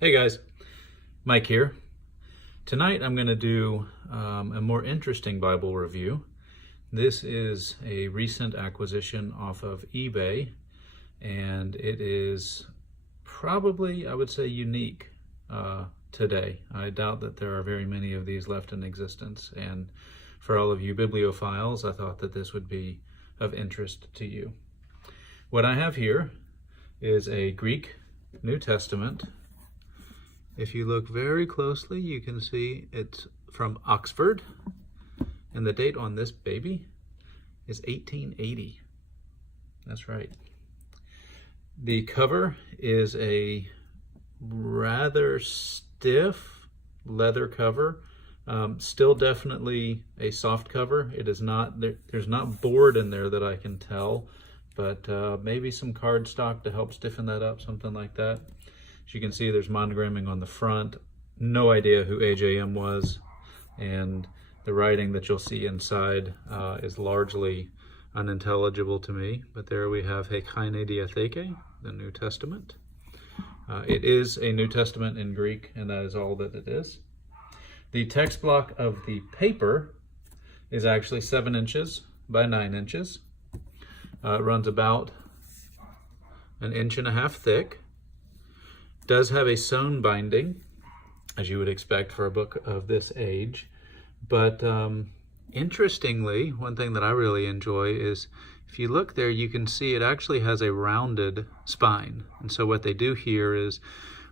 Hey guys, Mike here. Tonight I'm going to do a more interesting Bible review. This is a recent acquisition off of eBay, and it is probably, I would say, unique today. I doubt that there are very many of these left in existence, and for all of you bibliophiles, I thought that this would be of interest to you. What I have here is a Greek New Testament. If you look very closely, you can see it's from Oxford, and the date on this baby is 1880. That's right. The cover is a rather stiff leather cover. Still definitely a soft cover. It is not, there's not board in there that I can tell, but maybe some cardstock to help stiffen that up, something like that. As you can see, there's monogramming on the front. No idea who AJM was, and the writing that you'll see inside is largely unintelligible to me. But there we have Hekaine Diatheke, the New Testament. It is a New Testament in Greek, and that is all that it is. The text block of the paper is actually 7 inches by 9 inches. It runs about 1.5 inches thick. Does have a sewn binding, as you would expect for a book of this age. But interestingly, one thing that I really enjoy is if you look there, you can see it actually has a rounded spine. And so what they do here is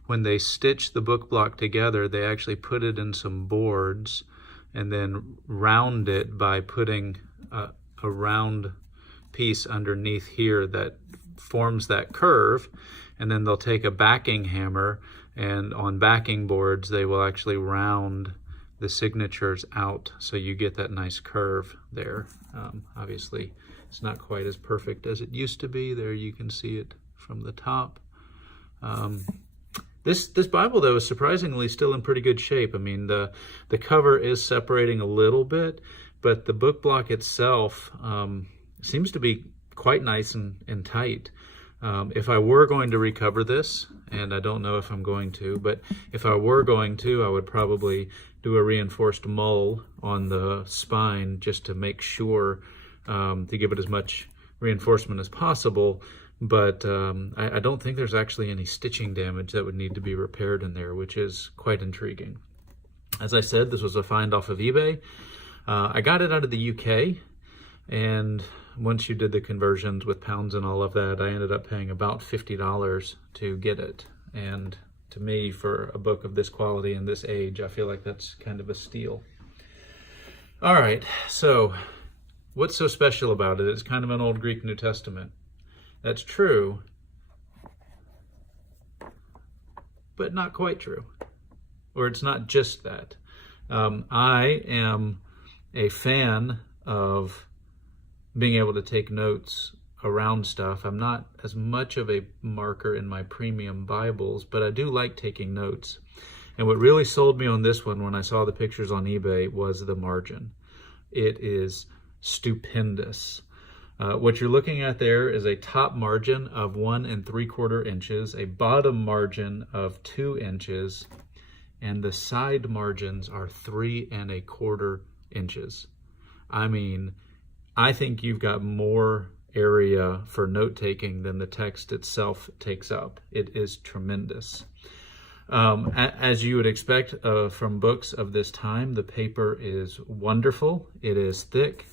when they stitch the book block together, they actually put it in some boards and then round it by putting a round piece underneath here that forms that curve. And then they'll take a backing hammer, and on backing boards, they will actually round the signatures out so you get that nice curve there. Obviously, it's not quite as perfect as it used to be. There you can see it from the top. This Bible, though, is surprisingly still in pretty good shape. I mean, the cover is separating a little bit, but the book block itself seems to be quite nice and tight. If I were going to recover this, and I don't know if I'm going to, but if I were going to, I would probably do a reinforced mull on the spine just to make sure to give it as much reinforcement as possible. But I don't think there's actually any stitching damage that would need to be repaired in there, which is quite intriguing. As I said, this was a find off of eBay. I got it out of the UK, and once you did the conversions with pounds and all of that, I ended up paying about $50 to get it. And to me, for a book of this quality and this age, I feel like that's kind of a steal. All right, so what's so special about it? It's kind of an old Greek New Testament. That's true, but not quite true. Or it's not just that. I am a fan of being able to take notes around stuff. I'm not as much of a marker in my premium Bibles, but I do like taking notes. And what really sold me on this one when I saw the pictures on eBay was the margin. It is stupendous. What you're looking at there is a top margin of 1 3/4 inches, a bottom margin of 2 inches, and the side margins are 3 1/4 inches. I mean, I think you've got more area for note-taking than the text itself takes up. It is tremendous. As you would expect from books of this time, the paper is wonderful. It is thick.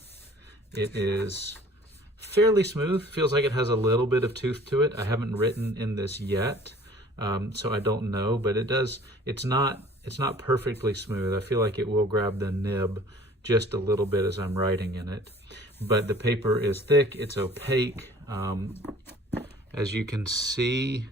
It is fairly smooth. Feels like it has a little bit of tooth to it. I haven't written in this yet, so I don't know, but it does. It's not perfectly smooth. I feel like it will grab the nib just a little bit as I'm writing in it. But the paper is thick, it's opaque. As you can see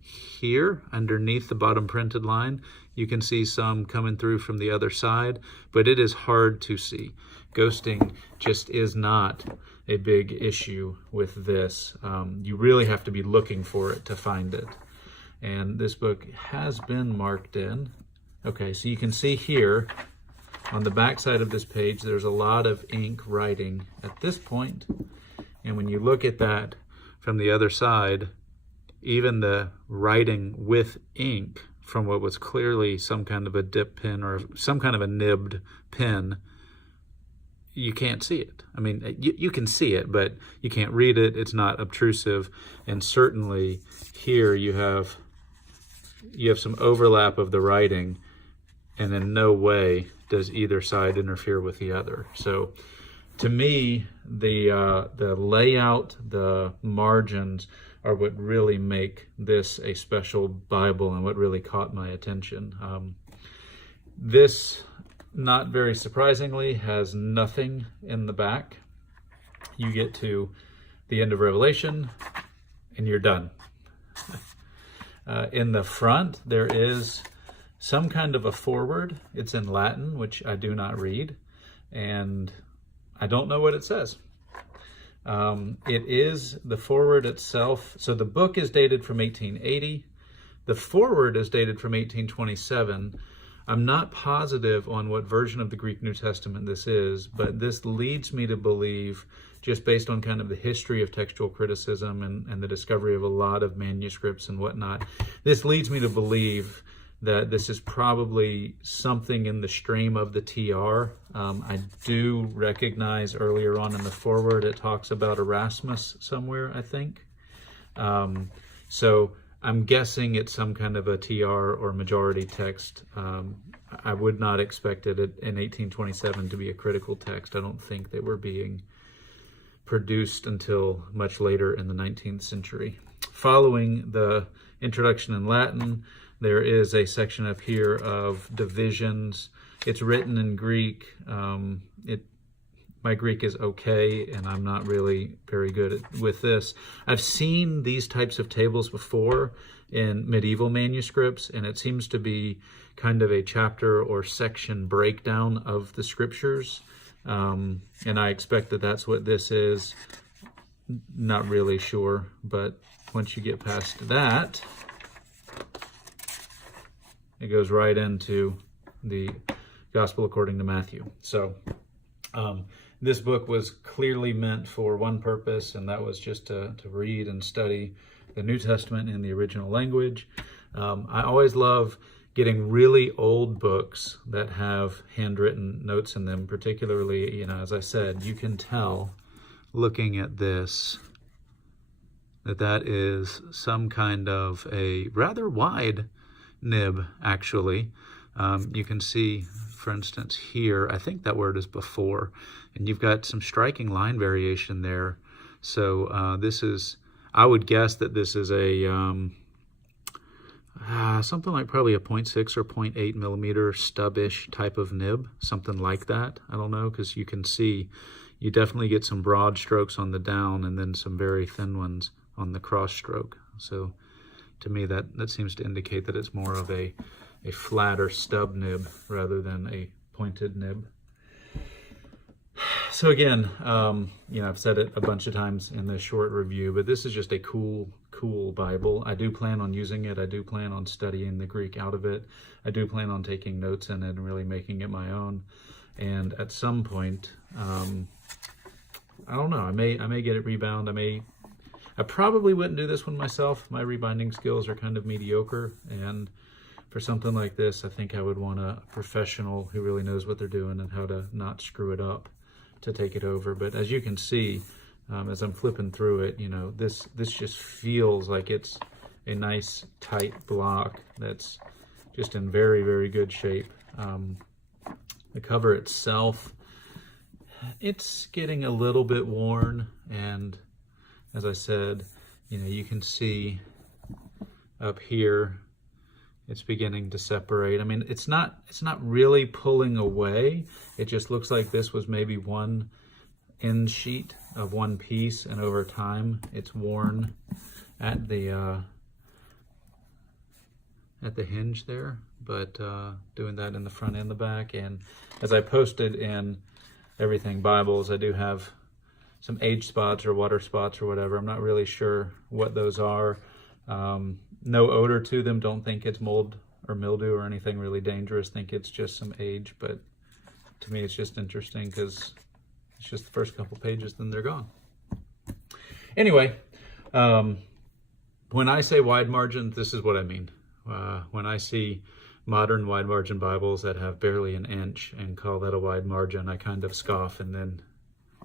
here, underneath the bottom printed line, you can see some coming through from the other side, but it is hard to see. Ghosting just is not a big issue with this. You really have to be looking for it to find it. And this book has been marked in. Okay, so you can see here, on the back side of this page, there's a lot of ink writing at this point. And when you look at that from the other side, even the writing with ink from what was clearly some kind of a dip pen or some kind of a nibbed pen, you can't see it. I mean, you can see it, but you can't read it. It's not obtrusive. And certainly here you have some overlap of the writing, and in no way does either side interfere with the other. So to me, the layout, the margins are what really make this a special Bible and what really caught my attention. This, not very surprisingly, has nothing in the back. You get to the end of Revelation and you're done. In the front, there is some kind of a foreword. It's in Latin, which I do not read, and I don't know what it says. It is the foreword itself. So the book is dated from 1880. The foreword is dated from 1827. I'm not positive on what version of the Greek New Testament this is, but this leads me to believe, just based on kind of the history of textual criticism and the discovery of a lot of manuscripts and whatnot, this leads me to believe that this is probably something in the stream of the TR. I do recognize earlier on in the foreword it talks about Erasmus somewhere, I think. So I'm guessing it's some kind of a TR or majority text. I would not expect it in 1827 to be a critical text. I don't think they were being produced until much later in the 19th century. Following the introduction in Latin, there is a section up here of divisions. It's written in Greek. My Greek is okay, and I'm not really very good with this. I've seen these types of tables before in medieval manuscripts, and it seems to be kind of a chapter or section breakdown of the scriptures. And I expect that that's what this is. Not really sure, but once you get past that, it goes right into the Gospel according to Matthew. So this book was clearly meant for one purpose, and that was just to read and study the New Testament in the original language. I always love getting really old books that have handwritten notes in them, particularly, as I said, you can tell looking at this that is some kind of a rather wide nib, actually. You can see, for instance, here, I think that word is before, and you've got some striking line variation there. So this is, I would guess that this is a something like probably a 0.6 or 0.8 millimeter stub-ish type of nib, something like that. I don't know, because you can see you definitely get some broad strokes on the down and then some very thin ones on the cross stroke. So to me, that seems to indicate that it's more of a flatter stub nib rather than a pointed nib. So again, I've said it a bunch of times in this short review, but this is just a cool Bible. I do plan on using it. I do plan on studying the Greek out of it. I do plan on taking notes in it and really making it my own. And at some point, I don't know, I may get it rebound. I probably wouldn't do this one myself. My rebinding skills are kind of mediocre, and for something like this, I think I would want a professional who really knows what they're doing and how to not screw it up to take it over. But as you can see, as I'm flipping through it, this just feels like it's a nice tight block that's just in very, very good shape. The cover itself, it's getting a little bit worn, and as I said, you can see up here it's beginning to separate. I mean, it's not really pulling away. It just looks like this was maybe one end sheet of one piece, and over time it's worn at the hinge there, but doing that in the front and the back. And as I posted in Everything Bibles, I do have some age spots or water spots or whatever. I'm not really sure what those are. No odor to them. Don't think it's mold or mildew or anything really dangerous. Think it's just some age, but to me it's just interesting because it's just the first couple pages, then they're gone. Anyway, when I say wide margins, this is what I mean. When I see modern wide margin Bibles that have barely an inch and call that a wide margin, I kind of scoff and then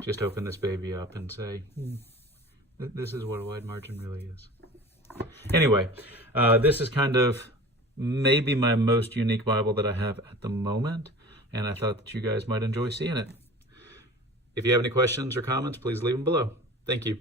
just open this baby up and say, this is what a wide margin really is. Anyway, this is kind of maybe my most unique Bible that I have at the moment, and I thought that you guys might enjoy seeing it. If you have any questions or comments, please leave them below. Thank you.